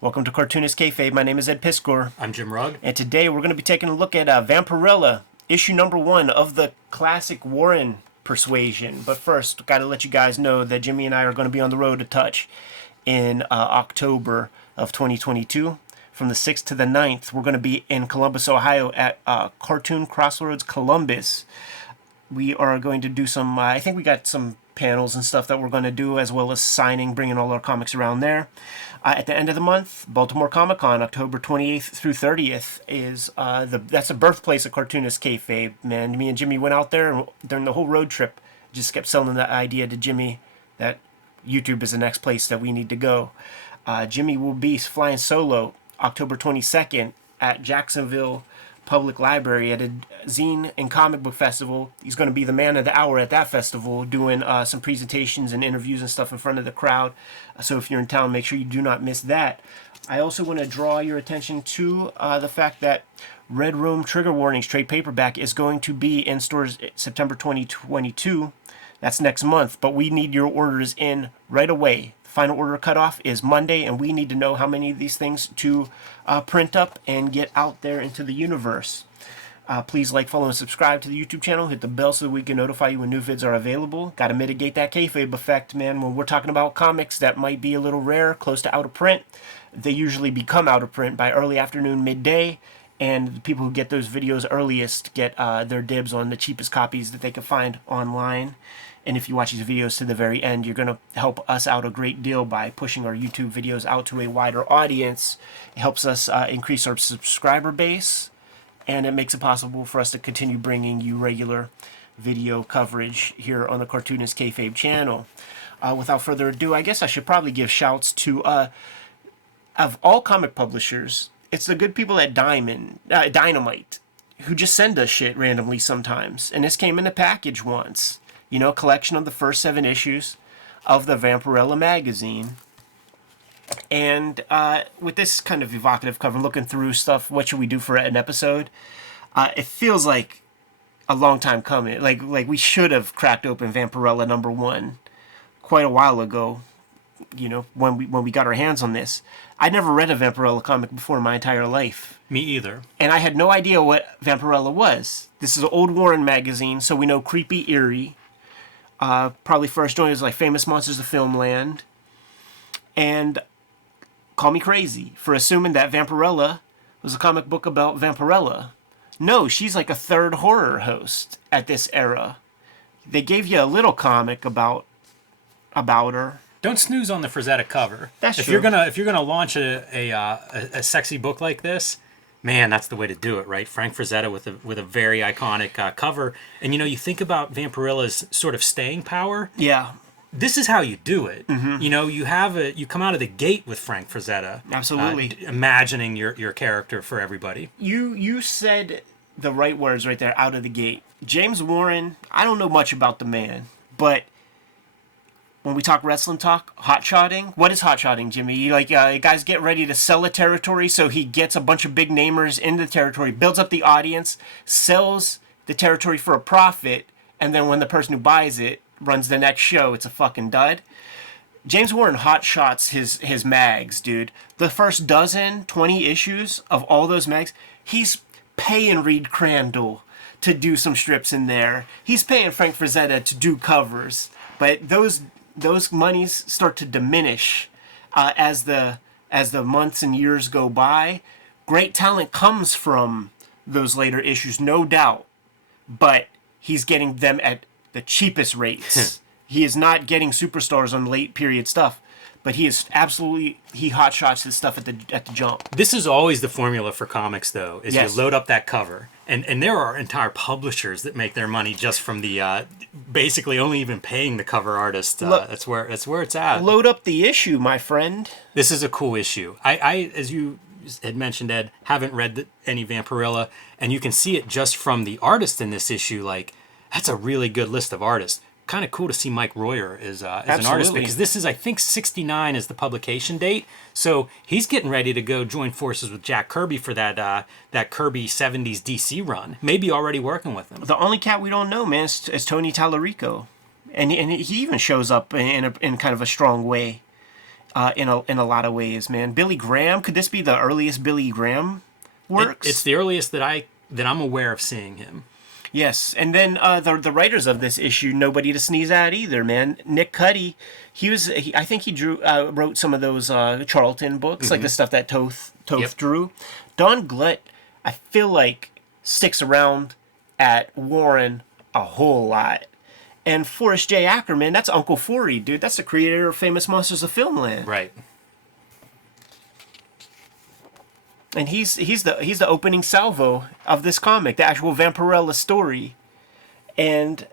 Welcome to Cartoonist Kayfabe. My name is Ed Piskor. I'm Jim Rugg. And today we're going to be taking a look at Vampirella, issue number 1 of the classic Warren persuasion. But first, got to let you guys know that Jimmy and I are going to be on the road to Touch in October of 2022. From the 6th to the 9th, we're going to be in Columbus, Ohio at Cartoon Crossroads Columbus. We are going to do some, I think we got some panels and stuff that we're going to do, as well as signing, bringing all our comics around there. At the end of the month, Baltimore Comic Con, October 28th through 30th, is that's the birthplace of Cartoonist Kayfabe, man. Me and Jimmy went out there, and during the whole road trip, just kept selling that idea to Jimmy that YouTube is the next place that we need to go. Jimmy will be flying solo October 22nd at Jacksonville Public Library at a zine and comic book festival. He's going to be the man of the hour at that festival, doing some presentations and interviews and stuff in front of the crowd. So if you're in town, make sure you do not miss that. I also want to draw your attention to the fact that Red Room Trigger Warnings trade paperback is going to be in stores September 2022. That's next month, but we need your orders in right away. Final order cutoff is Monday, and we need to know how many of these things to print up and get out there into the universe. Please like, follow, and subscribe to the YouTube channel. Hit the bell so that we can notify you when new vids are available. Got to mitigate that kayfabe effect, man. When we're talking about comics that might be a little rare, close to out of print, they usually become out of print by early afternoon, midday. And the people who get those videos earliest get their dibs on the cheapest copies that they can find online. And if you watch these videos to the very end, you're going to help us out a great deal by pushing our YouTube videos out to a wider audience. It helps us increase our subscriber base, and it makes it possible for us to continue bringing you regular video coverage here on the Cartoonist Kayfabe channel. Without further ado, I guess I should probably give shouts to, of all comic publishers, it's the good people at Dynamite, who just send us shit randomly sometimes. And this came in a package once. You know, collection of the first 7 issues of the Vampirella magazine. And with this kind of evocative cover, looking through stuff, what should we do for an episode? It feels like a long time coming. Like we should have cracked open Vampirella number 1 quite a while ago. You know, when we got our hands on this. I'd never read a Vampirella comic before in my entire life. Me either. And I had no idea what Vampirella was. This is an old Warren magazine, so we know creepy, eerie. Probably first joined as like Famous Monsters of Filmland. And call me crazy for assuming that Vampirella was a comic book about Vampirella. No, she's like a third horror host at this era. They gave you a little comic about her. Don't snooze on the Frazetta cover. That's if true. If you're gonna launch a sexy book like this, man, that's the way to do it, right? Frank Frazetta with a very iconic cover. And you know, you think about Vampirella's sort of staying power. Yeah. This is how you do it. Mm-hmm. You know, you come out of the gate with Frank Frazetta. Absolutely. Imagining your character for everybody. You said the right words right there out of the gate. James Warren, I don't know much about the man, but when we talk wrestling talk, hot-shotting, what is hot-shotting, Jimmy? You like guys get ready to sell a territory, so he gets a bunch of big namers in the territory, builds up the audience, sells the territory for a profit, and then when the person who buys it runs the next show, it's a fucking dud. James Warren hot-shots his mags, dude. The first 20 issues of all those mags, he's paying Reed Crandall to do some strips in there. He's paying Frank Frazetta to do covers. But those monies start to diminish as the months and years go by. Great talent comes from those later issues, no doubt, but he's getting them at the cheapest rates. He is not getting superstars on late period stuff, but he hotshots his stuff at the jump. This is always the formula for comics, though, is yes. You load up that cover. And there are entire publishers that make their money just from the basically only even paying the cover artist. That's where it's at. Load up the issue, my friend. This is a cool issue. I as you had mentioned, Ed, haven't read any Vampirella, and you can see it just from the artist in this issue. Like, that's a really good list of artists. Kind of cool to see Mike Royer as an artist, because this is, I think, 69 is the publication date. So he's getting ready to go join forces with Jack Kirby for that Kirby 70s DC run. Maybe already working with him. The only cat we don't know, man, is Tony Tallarico. And he even shows up in kind of a strong way in a lot of ways, man. Billy Graham, could this be the earliest Billy Graham works? It's the earliest that I'm aware of seeing him. Yes, and then the writers of this issue, nobody to sneeze at either, man. Nick Cuddy, I think he wrote some of those Charlton books, like the stuff that Toth drew. Don Glut, I feel like sticks around at Warren a whole lot. And Forrest J. Ackerman, that's Uncle Forey, dude. That's the creator of Famous Monsters of Filmland. Right. And he's the opening salvo of this comic, the actual Vampirella story, and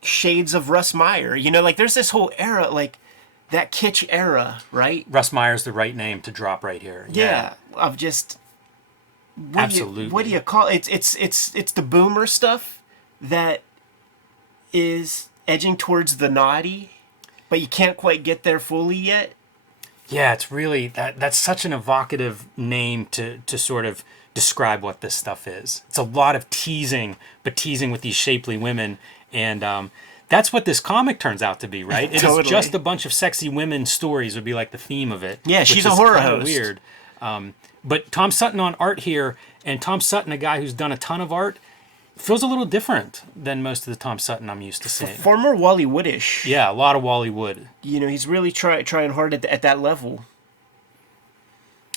shades of Russ Meyer. You know, like there's this whole era, like that kitsch era, right? Russ Meyer's the right name to drop right here. Yeah, of just absolutely. What do you call it? It's the boomer stuff that is edging towards the naughty, but you can't quite get there fully yet. Yeah, it's really that's such an evocative name to sort of describe what this stuff is. It's a lot of teasing, but teasing with these shapely women, and that's what this comic turns out to be, right? It Totally. is just a bunch of sexy women stories would be like the theme of it. Yeah, she's a horror host. Weird, but Tom Sutton on art here, and Tom Sutton, a guy who's done a ton of art, feels a little different than most of the Tom Sutton I'm used to seeing. Former Wally Woodish. Yeah, a lot of Wally Wood. You know, he's really trying hard at that level.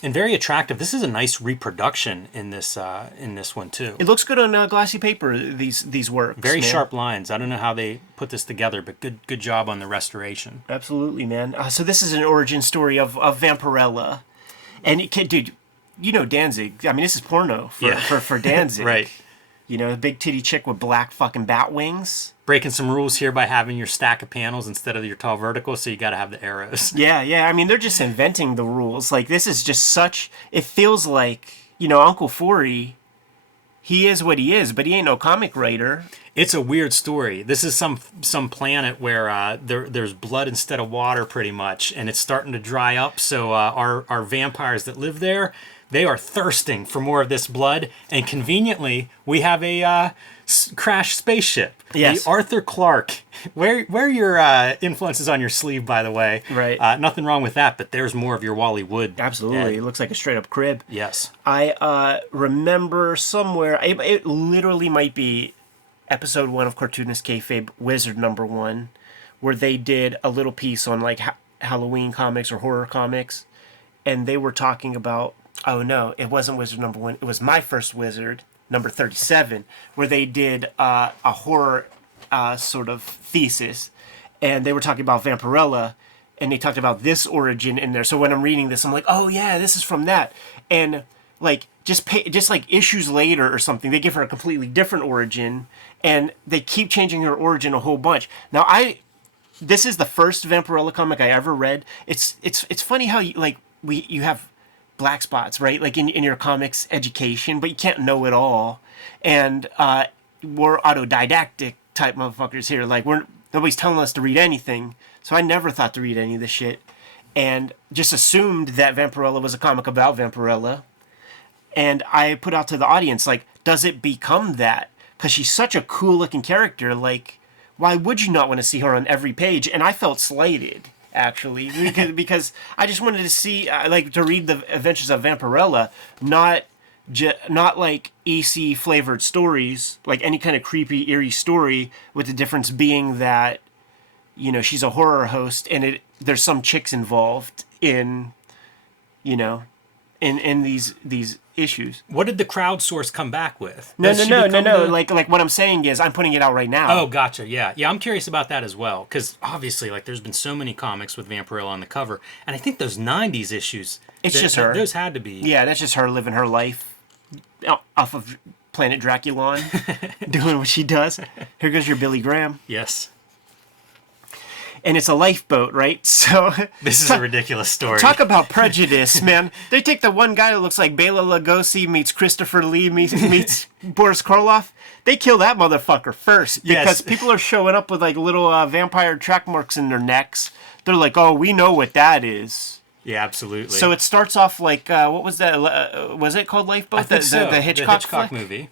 And very attractive. This is a nice reproduction in this one too. It looks good on glossy paper. These works. Very man. sharp lines. I don't know how they put this together, but good job on the restoration. Absolutely, man. So this is an origin story of Vampirella, and dude, you know Danzig. I mean, this is porno for Danzig. Right. You know, a big titty chick with black fucking bat wings. Breaking some rules here by having your stack of panels instead of your tall vertical, so you got to have the arrows. Yeah. I mean, they're just inventing the rules. Like, this is just such... It feels like, you know, Uncle Forey, he is what he is, but he ain't no comic writer. It's a weird story. This is some planet where there's blood instead of water, pretty much, and it's starting to dry up, so our vampires that live there, they are thirsting for more of this blood, and conveniently, we have a crashed spaceship. Yes. The Arthur Clarke. Wear your influences on your sleeve, by the way. Right. Nothing wrong with that, but there's more of your Wally Wood. Absolutely. It looks like a straight-up crib. Yes. I remember somewhere... It literally might be episode 1 of Cartoonist Kayfabe, Wizard #1, where they did a little piece on, like, Halloween comics or horror comics, and they were talking about... Oh, no, it wasn't Wizard #1. It was My First Wizard, number 37, where they did a horror sort of thesis. And they were talking about Vampirella, and they talked about this origin in there. So when I'm reading this, I'm like, oh, yeah, this is from that. And, like, just like issues later or something, they give her a completely different origin, and they keep changing her origin a whole bunch. Now, this is the first Vampirella comic I ever read. It's funny how you have black spots, right? Like in your comics education, but you can't know it all. And we're autodidactic type motherfuckers here. Like nobody's telling us to read anything. So I never thought to read any of this shit. And just assumed that Vampirella was a comic about Vampirella. And I put out to the audience, like, does it become that? Because she's such a cool looking character. Like, why would you not want to see her on every page? And I felt slighted, actually, because I just wanted to see, to read the Adventures of Vampirella, not like EC flavored stories, like any kind of creepy, eerie story, with the difference being that, you know, she's a horror host and there's some chicks involved in, you know, in these issues. What did the crowdsource come back with? No. Like what I'm saying is, I'm putting it out right now. Oh, gotcha. Yeah. I'm curious about that as well, because obviously, like, there's been so many comics with Vampirella on the cover, and I think those '90s issues. It's just her. Those had to be. Yeah, that's just her living her life off of Planet Draculon, doing what she does. Here goes your Billy Graham. Yes. And it's a lifeboat, right? So this is a ridiculous story. Talk about prejudice, man. They take the one guy that looks like Bela Lugosi meets Christopher Lee meets Boris Karloff. They kill that motherfucker first because people are showing up with like little vampire track marks in their necks. They're like, "Oh, we know what that is." Yeah, absolutely. So it starts off like what was that? Was it called Lifeboat? I think so. The Hitchcock movie.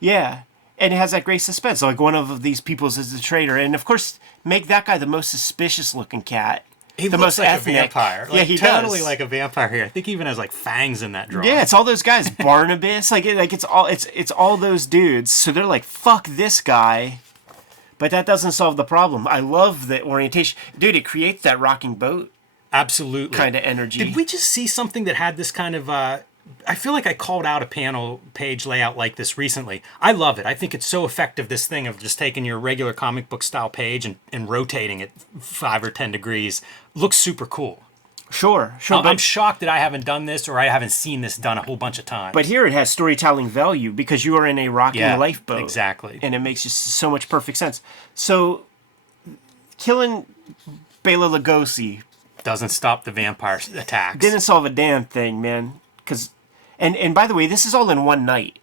Yeah. And it has that great suspense. Like, one of these peoples is the traitor. And, of course, make that guy the most suspicious-looking cat. He the looks most like ethnic. a vampire. Like, Yeah, he totally does. like a vampire here. I think he even has like fangs in that drawing. Yeah, it's all those guys. Barnabas, it's all those dudes. So they're like, fuck this guy. But that doesn't solve the problem. I love the orientation. Dude, it creates that rocking boat Absolutely. kind of energy. Did we just see something that had this kind of I feel like I called out a panel page layout like this recently. I love it. I think it's so effective, this thing of just taking your regular comic book style page and rotating it 5 or 10 degrees. Looks super cool. Sure. I'm shocked that I haven't done this or I haven't seen this done a whole bunch of times. But here it has storytelling value because you are in a rocking lifeboat. Exactly. And it makes just so much perfect sense. So, killing Bela Lugosi doesn't stop the vampire attacks. didn't solve a damn thing, man. And by the way, this is all in one night.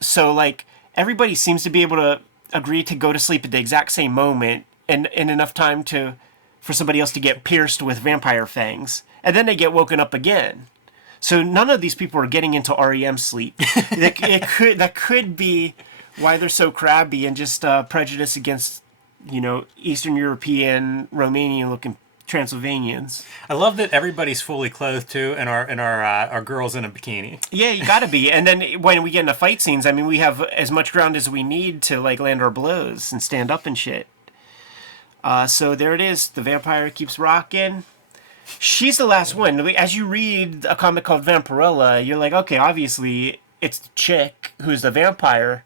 So, like, everybody seems to be able to agree to go to sleep at the exact same moment and enough time for somebody else to get pierced with vampire fangs. And then they get woken up again. So none of these people are getting into REM sleep. That could be why they're so crabby and just prejudiced against, Eastern European, Romanian-looking Transylvanians. I love that everybody's fully clothed too, and our girls in a bikini. Yeah, you gotta be. And then when we get into fight scenes, I mean, we have as much ground as we need to like land our blows and stand up and shit. So there it is. The vampire keeps rocking. She's the last one. As you read a comic called Vampirella, you're like, okay, obviously it's the chick who's the vampire.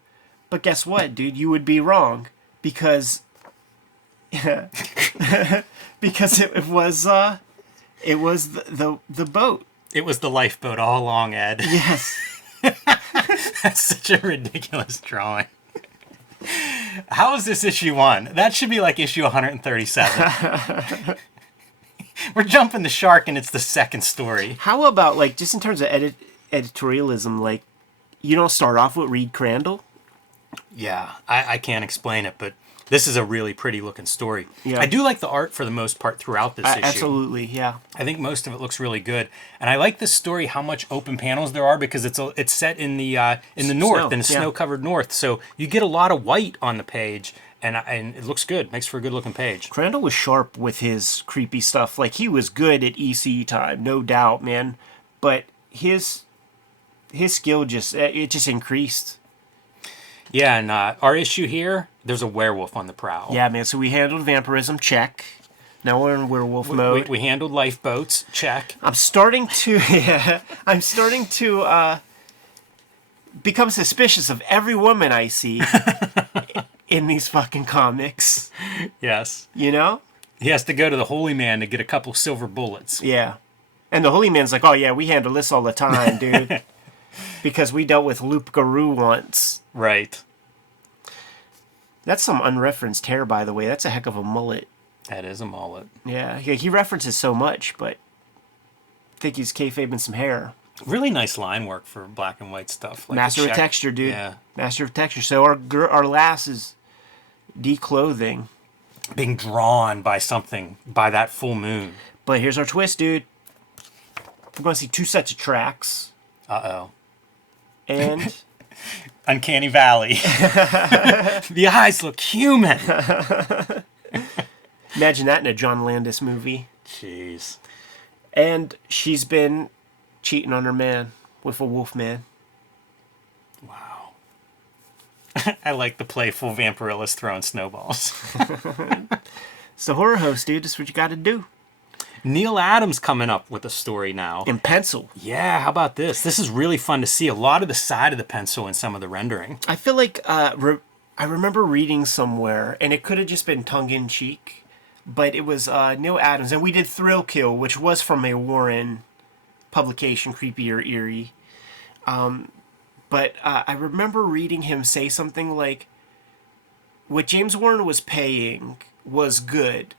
But guess what, dude? You would be wrong because because it was the boat. It was the lifeboat all along, Ed. Yes. That's such a ridiculous drawing. How is this issue 1? That should be like issue 137. We're jumping the shark and it's the second story. How about, like, just in terms of editorialism, like, you don't start off with Reed Crandall? Yeah, I can't explain it, but this is a really pretty looking story. Yeah. I do like the art for the most part throughout this issue. Absolutely, yeah. I think most of it looks really good, and I like this story. How much open panels there are because it's set in the north, in the snow-covered north, so you get a lot of white on the page, and it looks good. Makes for a good looking page. Crandall was sharp with his creepy stuff. Like, he was good at EC time, no doubt, man. But his skill just increased. Yeah, and our issue here, there's a werewolf on the prowl. Yeah, man. So we handled vampirism, check. Now we're in werewolf mode. We handled lifeboats, check. I'm starting to become suspicious of every woman I see in these fucking comics. Yes. You know? He has to go to the Holy Man to get a couple silver bullets. Yeah. And the Holy Man's like, oh yeah, we handle this all the time, dude. Because we dealt with Loup Garou once. Right. That's some unreferenced hair, by the way. That's a heck of a mullet. That is a mullet. Yeah, he references so much, but I think he's kayfabing some hair. Really nice line work for black and white stuff. Like Master of texture, dude. Yeah. Master of texture. So our lass is declothing. Being drawn by something, by that full moon. But here's our twist, dude. We're going to see 2 sets of tracks. Uh-oh. And... Uncanny Valley. The eyes look human. Imagine that in a John Landis movie. Jeez. And she's been cheating on her man with a wolf man. Wow. I like the playful Vampirella's throwing snowballs. It's the horror host, dude. That's what you got to do. Neil Adams coming up with a story now. In pencil. Yeah, how about this? This is really fun to see. A lot of the side of the pencil in some of the rendering. I feel like I remember reading somewhere, and it could have just been tongue-in-cheek, but it was Neil Adams. And we did Thrill Kill, which was from a Warren publication, Creepy or Eerie. But I remember reading him say something like, what James Warren was paying was good,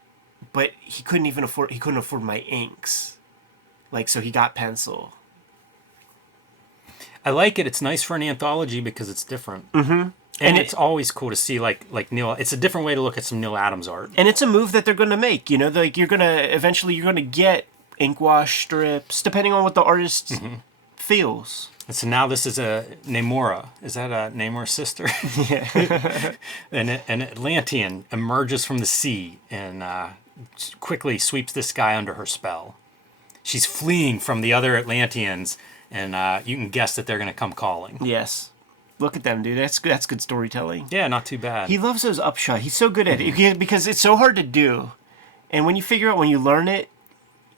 but he couldn't afford my inks. Like, so he got pencil. I like it. It's nice for an anthology because it's different. Mm-hmm. And it's always cool to see like Neil. It's a different way to look at some Neil Adams art. And it's a move that they're going to make. You know, like you're going to get ink wash strips depending on what the artist feels. And so now this is a Namora. Is that a Namor's sister? Yeah. An Atlantean emerges from the sea and quickly sweeps this guy under her spell. She's fleeing from the other Atlanteans, and you can guess that they're going to come calling. Yes. Look at them, dude. That's good storytelling. Yeah, not too bad. He loves those upshot. He's so good at it because it's so hard to do. And when you learn it,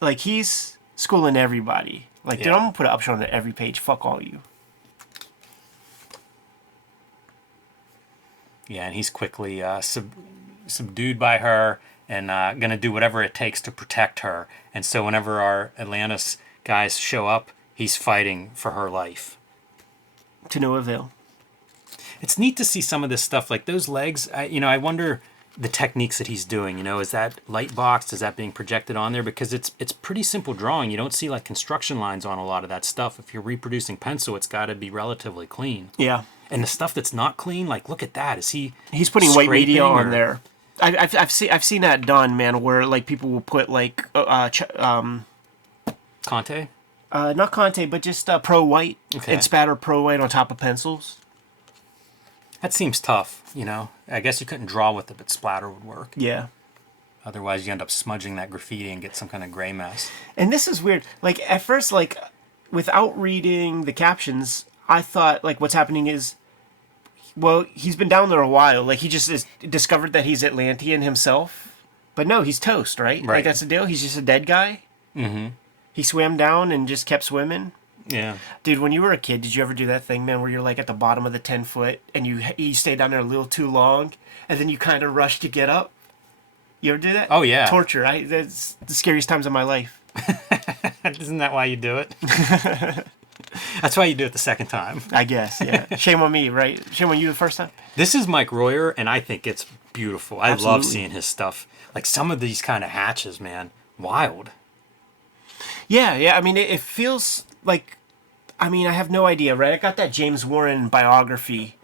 like, he's schooling everybody. Like, dude, I'm going to put an upshot on every page. Fuck all you. Yeah, and he's quickly subdued by her and going to do whatever it takes to protect her. And so whenever our Atlantis guys show up, he's fighting for her life. To no avail. It's neat to see some of this stuff. Like those legs, I wonder the techniques that he's doing. Is that light boxed? Is that being projected on there? Because it's pretty simple drawing. You don't see like construction lines on a lot of that stuff. If you're reproducing pencil, it's got to be relatively clean. Yeah. And the stuff that's not clean, like look at that. He's putting white media on there. I've seen that done, man, where like people will put like Conte? Not Conte, but just pro white and spatter pro white on top of pencils. That seems tough, I guess you couldn't draw with it, but splatter would work. Yeah. Otherwise, you end up smudging that graffiti and get some kind of gray mess. And this is weird. Like, at first, like, without reading the captions, I thought, like, what's happening is, well, he's been down there a while. Like, he just discovered that he's Atlantean himself. But no, he's toast, right? Right. Like, that's the deal? He's just a dead guy? Mm-hmm. He swam down and just kept swimming? Yeah. Dude, when you were a kid, did you ever do that thing, man, where you're, like, at the bottom of the 10-foot, and you stay down there a little too long, and then you kind of rush to get up? You ever do that? Oh, yeah. Torture. That's the scariest times of my life. Isn't that why you do it? That's why you do it the second time. I guess, yeah. Shame on me, right? Shame on you the first time? This is Mike Royer, and I think it's beautiful. I love seeing his stuff. Like, some of these kind of hatches, man. Wild. Yeah. I mean, it feels like... I mean, I have no idea, right? I got that James Warren biography.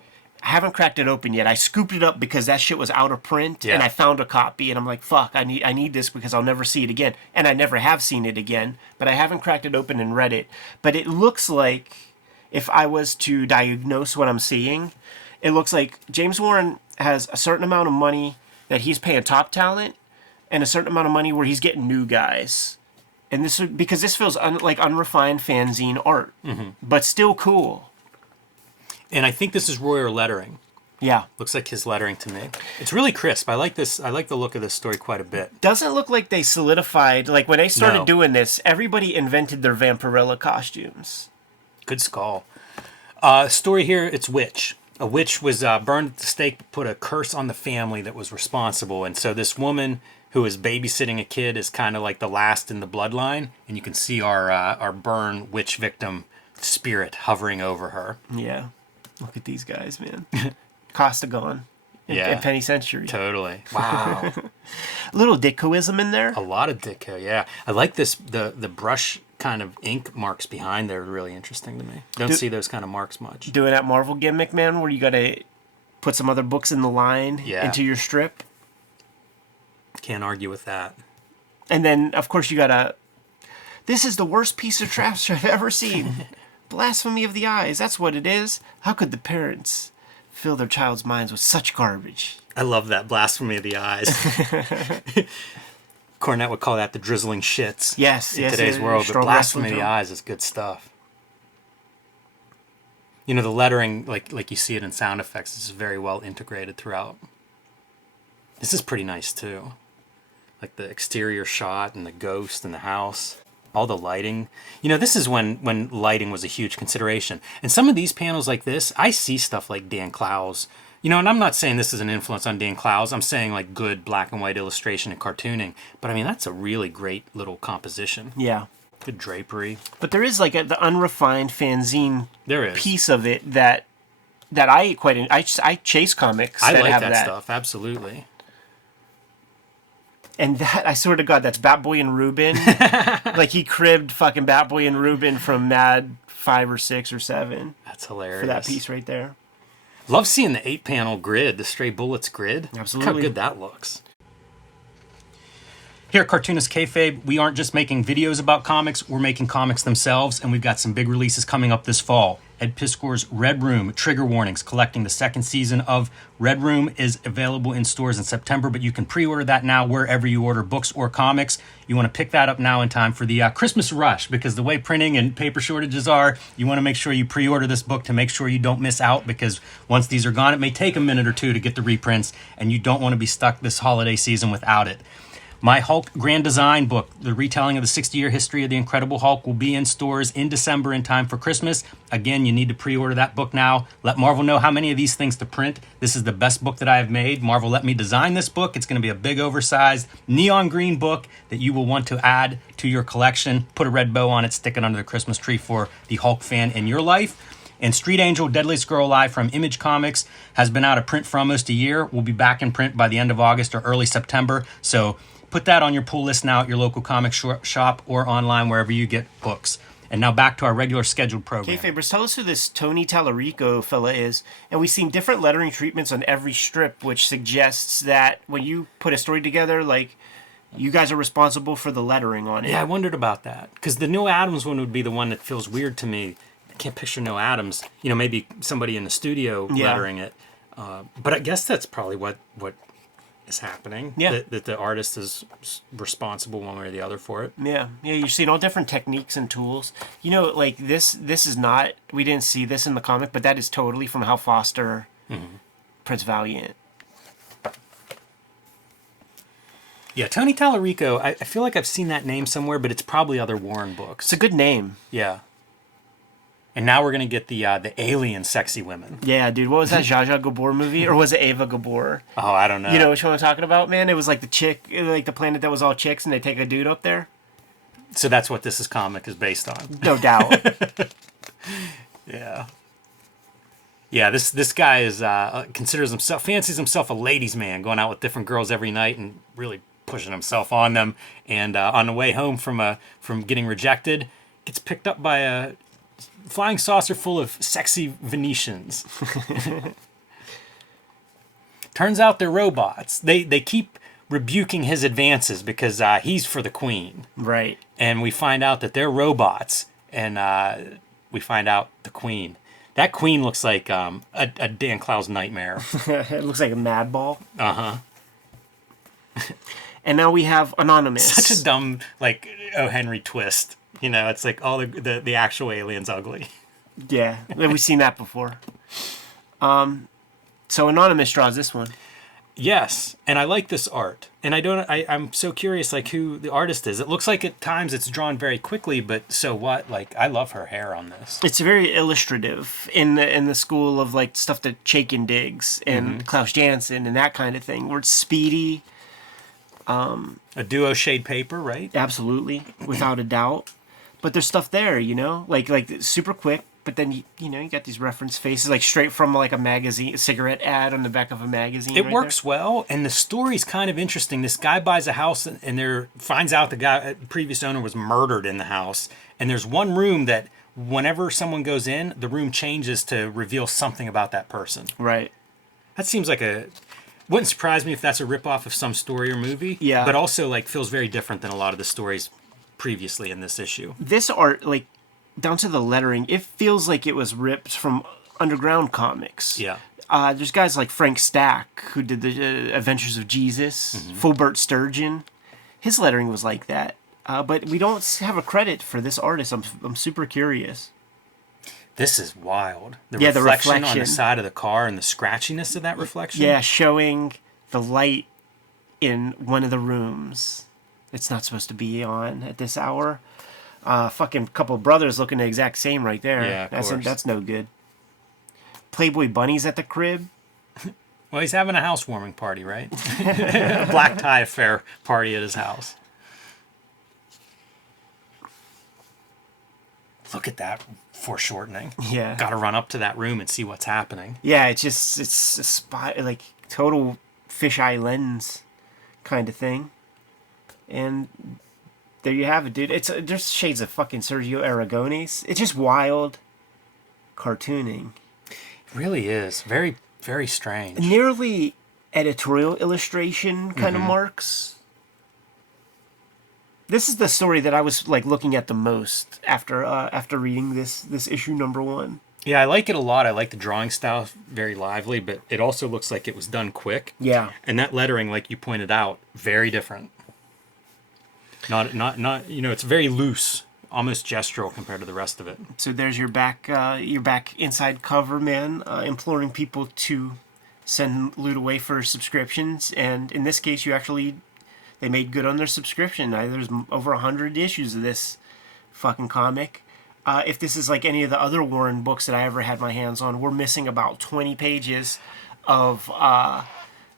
I haven't cracked it open yet. I scooped it up because that shit was out of print, and I found a copy, and I'm like, fuck, I need this because I'll never see it again. And I never have seen it again, but I haven't cracked it open and read it. But it looks like, if I was to diagnose what I'm seeing, it looks like James Warren has a certain amount of money that he's paying top talent, and a certain amount of money where he's getting new guys. And this because this feels like unrefined fanzine art, but still cool. And I think this is Royer lettering. Yeah. Looks like his lettering to me. It's really crisp. I like this. I like the look of this story quite a bit. Doesn't look like they solidified. Like, when they started doing this, everybody invented their Vampirella costumes. Good skull. Story here, it's witch. A witch was burned at the stake, put a curse on the family that was responsible. And so this woman who is babysitting a kid is kind of like the last in the bloodline. And you can see our burn witch victim spirit hovering over her. Yeah. Look at these guys, man. Costa gone. And Penny Century. Totally. Wow. A little Ditkoism in there. A lot of Ditko, yeah. I like this, the brush kind of ink marks behind there are really interesting to me. Don't see those kind of marks much. Doing that Marvel gimmick, man, where you got to put some other books in the line into your strip. Can't argue with that. And then, of course, you got to... This is the worst piece of trash I've ever seen. Blasphemy of the eyes, that's what it is. How could the parents fill their child's minds with such garbage? I love that, blasphemy of the eyes. Cornette would call that the drizzling shits. Yes, in today's world, but blasphemy of the eyes is good stuff. The lettering, like you see it in sound effects, is very well integrated throughout. This is pretty nice too. Like the exterior shot and the ghost and the house. All the lighting. This is when lighting was a huge consideration. And some of these panels like this, I see stuff like Dan Clowes. And I'm not saying this is an influence on Dan Clowes. I'm saying like good black and white illustration and cartooning. But I mean, that's a really great little composition. Yeah. Good drapery. But there is like the unrefined fanzine piece of it that I I chase comics. I like that stuff, absolutely. And that, I swear to God, that's Batboy and Ruben. Like, he cribbed fucking Batboy and Ruben from Mad 5 or 6 or 7. That's hilarious. For that piece right there. Love seeing the 8-panel grid, the Stray Bullets grid. Absolutely. Look how good that looks. Here at Cartoonist Kayfabe, we aren't just making videos about comics, we're making comics themselves, and we've got some big releases coming up this fall. Ed Piskor's Red Room, Trigger Warnings, collecting the second season of Red Room is available in stores in September, but you can pre-order that now wherever you order books or comics. You want to pick that up now in time for the Christmas rush, because the way printing and paper shortages are, you want to make sure you pre-order this book to make sure you don't miss out, because once these are gone, it may take a minute or two to get the reprints, and you don't want to be stuck this holiday season without it. My Hulk Grand Design book, the retelling of the 60-year history of the Incredible Hulk, will be in stores in December in time for Christmas. Again, you need to pre-order that book now. Let Marvel know how many of these things to print. This is the best book that I have made. Marvel let me design this book. It's going to be a big, oversized, neon green book that you will want to add to your collection. Put a red bow on it, stick it under the Christmas tree for the Hulk fan in your life. And Street Angel, Deadliest Girl Alive from Image Comics has been out of print for almost a year. We'll be back in print by the end of August or early September. So put that on your pull list now at your local comic shop or online wherever you get books. And now back to our regular scheduled program. Kayfabers, tell us who this Tony Tallarico fella is. And we've seen different lettering treatments on every strip, which suggests that when you put a story together, like, you guys are responsible for the lettering on it. Yeah, I wondered about that. Because the Neil Adams one would be the one that feels weird to me. I can't picture Neil Adams. You know, maybe somebody in the studio lettering it. But I guess that's probably what is happening. Yeah. That the artist is responsible one way or the other for it. Yeah, you've seen all different techniques and tools. You know, like this is not, we didn't see this in the comic, but that is totally from Hal Foster, Prince Valiant. Yeah, Tony Tallarico, I feel like I've seen that name somewhere, but it's probably other Warren books. It's a good name. Yeah. And now we're going to get the alien sexy women. Yeah, dude. What was that Zsa Zsa Gabor movie? Or was it Ava Gabor? Oh, I don't know. You know which one I'm talking about, man? It was like the chick, like the planet that was all chicks, and they take a dude up there. So that's what this comic is based on. No doubt. Yeah. Yeah, this guy is fancies himself a ladies' man, going out with different girls every night and really pushing himself on them. And on the way home from getting rejected, gets picked up by a flying saucer full of sexy Venetians. Turns out they're robots. They keep rebuking his advances because he's for the queen. Right. And we find out that they're robots. And we find out the queen. That queen looks like a Dan Clowes nightmare. It looks like a mad ball. Uh-huh. And now we have Anonymous. Such a dumb, like, O. Henry twist. You know, it's like all the actual alien's ugly. Yeah, we've seen that before. So Anonymous draws this one. Yes, and I like this art. And I'm so curious, like, who the artist is. It looks like at times it's drawn very quickly, but so what? Like, I love her hair on this. It's very illustrative in the school of, like, stuff that Chaykin digs and Klaus Janson and that kind of thing, where it's speedy. A duo shade paper, right? Absolutely, without a doubt. But there's stuff there, you know, like super quick. But then you know you got these reference faces, like straight from like a cigarette ad on the back of a magazine. It works well, and the story's kind of interesting. This guy buys a house and finds out the previous owner was murdered in the house. And there's one room that whenever someone goes in, the room changes to reveal something about that person. Right. That seems like wouldn't surprise me if that's a ripoff of some story or movie. Yeah. But also like feels very different than a lot of the stories previously in this issue. This art, like, down to the lettering, it feels like it was ripped from underground comics. Yeah. There's guys like Frank Stack, who did the Adventures of Jesus, Fulbert Sturgeon. His lettering was like that. But we don't have a credit for this artist. I'm super curious. This is wild. The reflection reflection on the side of the car and the scratchiness of that reflection. Yeah, showing the light in one of the rooms. It's not supposed to be on at this hour. Fucking couple of brothers looking the exact same right there. Yeah, of course. That's no good. Playboy Bunny's at the crib. Well, he's having a housewarming party, right? A black tie affair party at his house. Look at that foreshortening. Yeah. Got to run up to that room and see what's happening. Yeah, it's a spot, like total fisheye lens kind of thing. And there you have it, dude. There's shades of fucking Sergio Aragonés. It's just wild cartooning. It really is. Very, very strange. Nearly editorial illustration kind of marks. This is the story that I was like looking at the most after reading this issue number 1. Yeah, I like it a lot. I like the drawing style, very lively, but it also looks like it was done quick. Yeah. And that lettering, like you pointed out, very different. Not. It's very loose, almost gestural compared to the rest of it. So there's your back inside cover, man, imploring people to send loot away for subscriptions. And in this case, they made good on their subscription. There's over 100 issues of this fucking comic. If this is like any of the other Warren books that I ever had my hands on, we're missing about 20 pages of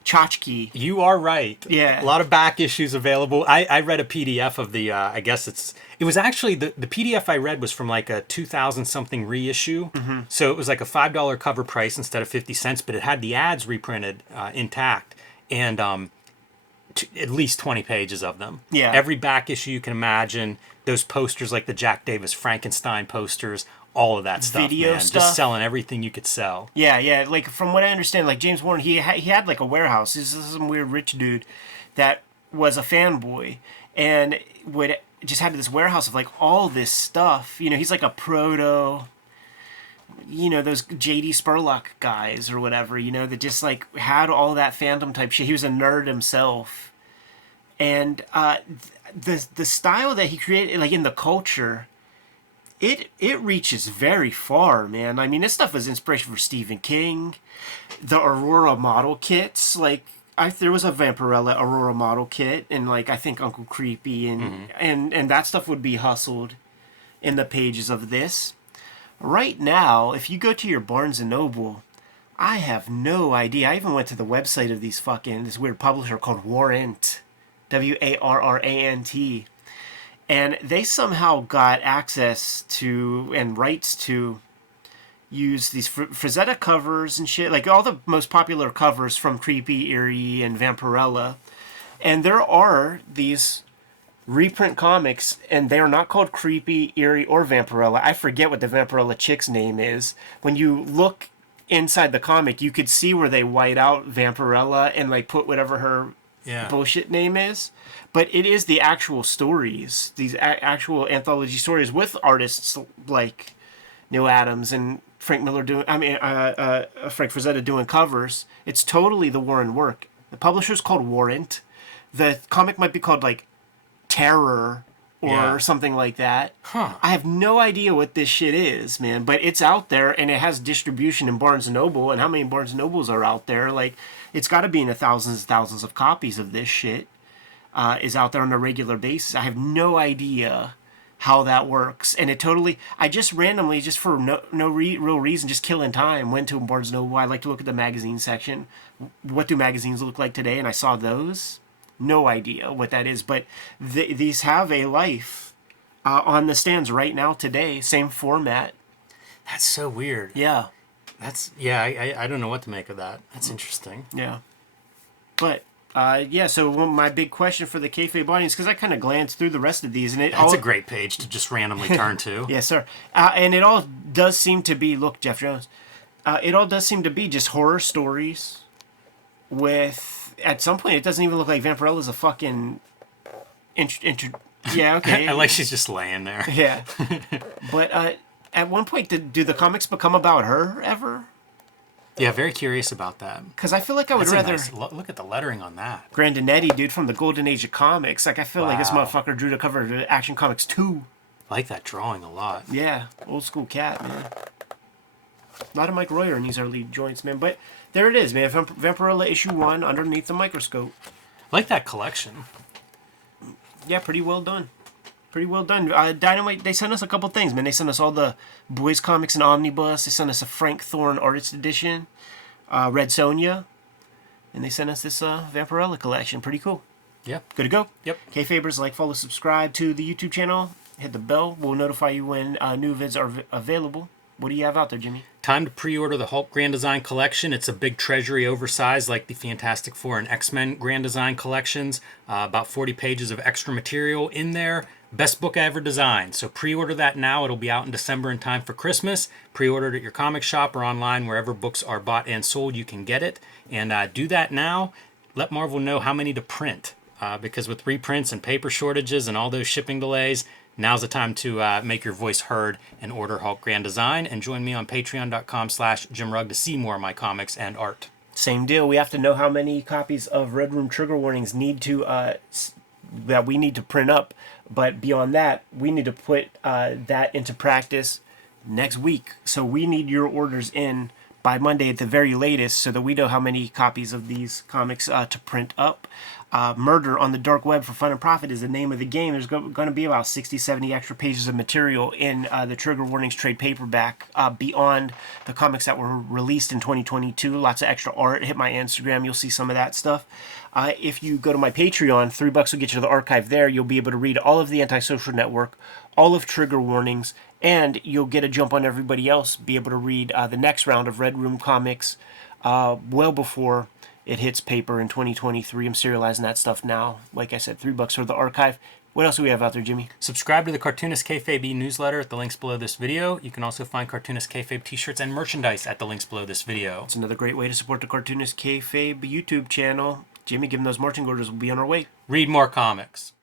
tchotchke. You are right. Yeah. A lot of back issues available. I read a PDF of the, I guess it was actually, the PDF I read was from like a 2000 something reissue. Mm-hmm. So it was like a $5 cover price instead of 50 cents, but it had the ads reprinted intact. And at least 20 pages of them. Yeah. Every back issue you can imagine. Those posters like the Jack Davis Frankenstein posters, all of that stuff, Video man. stuff. Just selling everything you could sell. Yeah. Like from what I understand, like James Warren, he had like a warehouse. This is some weird rich dude that was a fanboy and would just had this warehouse of like all this stuff. He's like a proto. Those J.D. Spurlock guys or whatever. That just like had all that fandom type shit. He was a nerd himself, and the style that he created, like in the culture, it reaches very far, man. I mean, this stuff was inspiration for Stephen King, the Aurora model kits. Like, there was a Vampirella Aurora model kit, and like I think Uncle Creepy and that stuff would be hustled in the pages of this. Right now, if you go to your Barnes and Noble, I have no idea. I even went to the website of this weird publisher called Warrant. Warrant, and they somehow got access to and rights to use these Frazetta covers and shit, like all the most popular covers from Creepy, Eerie, and Vampirella. And there are these reprint comics, and they are not called Creepy, Eerie, or Vampirella. I forget what the Vampirella chick's name is. When you look inside the comic, you could see where they white out Vampirella and like put whatever her bullshit name is, but it is the actual stories, these actual anthology stories with artists like Neil Adams and Frank Frazetta doing covers. It's totally the Warren work. The publisher's called Warrant. The comic might be called like Terror or something like that. Huh. I have no idea what this shit is, man, but it's out there and it has distribution in Barnes & Noble, and how many Barnes & Nobles are out there? Like, it's got to be in the thousands and thousands of copies of this shit is out there on a regular basis. I have no idea how that works, and I just randomly, just for no real reason, just killing time, went to Barnes & Noble. I like to look at the magazine section. What do magazines look like today? And I saw those. No idea what that is, but these have a life on the stands right now today. Same format. That's so weird. Yeah. I don't know what to make of that. That's interesting. Yeah. But, so my big question for the Kayfabe audience, because I kind of glanced through the rest of these, and That's a great page to just randomly turn to. Yes, sir. And it all does seem to be, look, Jeff Jones, it all does seem to be just horror stories with... At some point, it doesn't even look like Vampirella's a fucking... Yeah, okay. I like she's just laying there. Yeah. But at one point, do the comics become about her ever? Yeah, very curious about that. Because I feel like I would rather... Nice, look at the lettering on that. Grandinetti, dude, from the Golden Age of comics. Like, I feel like this motherfucker drew the cover of Action Comics 2. I like that drawing a lot. Yeah, old school cat, man. A lot of Mike Royer in these early joints, man. But there it is, man. Vampirella issue 1, Underneath the Microscope. I like that collection. Yeah, pretty well done. Pretty well done. Dynamite, they sent us a couple things, man. They sent us all the Boys Comics and Omnibus. They sent us a Frank Thorne Artist Edition, Red Sonja. And they sent us this Vampirella collection. Pretty cool. Yeah. Good to go. Yep. Kayfabers, like, follow, subscribe to the YouTube channel. Hit the bell. We'll notify you when new vids are available. What do you have out there, Jimmy? Time to pre-order the Hulk Grand Design Collection. It's a big treasury oversized like the Fantastic Four and X-Men Grand Design collections. About 40 pages of extra material in there. Best book I ever designed. So pre-order that now. It'll be out in December in time for Christmas. Pre-order it at your comic shop or online. Wherever books are bought and sold, you can get it. And do that now. Let Marvel know how many to print. Because with reprints and paper shortages and all those shipping delays, Now's the time to make your voice heard and order Hulk Grand Design, and join me on patreon.com/JimRugg to see more of my comics and art. Same deal. We have to know how many copies of Red Room Trigger Warnings need to that we need to print up. But beyond that, we need to put that into practice next week. So we need your orders in by Monday at the very latest, so that we know how many copies of these comics to print up. Murder on the Dark Web for Fun and Profit is the name of the game. There's going to be about 60, 70 extra pages of material in the Trigger Warnings trade paperback beyond the comics that were released in 2022. Lots of extra art. Hit my Instagram. You'll see some of that stuff. If you go to my Patreon, $3 will get you to the archive there. You'll be able to read all of the Antisocial Network, all of Trigger Warnings, and you'll get a jump on everybody else. Be able to read the next round of Red Room comics well before it hits paper in 2023. I'm serializing that stuff now. Like I said, $3 for the archive. What else do we have out there, Jimmy? Subscribe to the Cartoonist Kayfabe newsletter at the links below this video. You can also find Cartoonist Kayfabe t-shirts and merchandise at the links below this video. It's another great way to support the Cartoonist Kayfabe YouTube channel. Jimmy, give them those marching orders. We'll be on our way. Read more comics.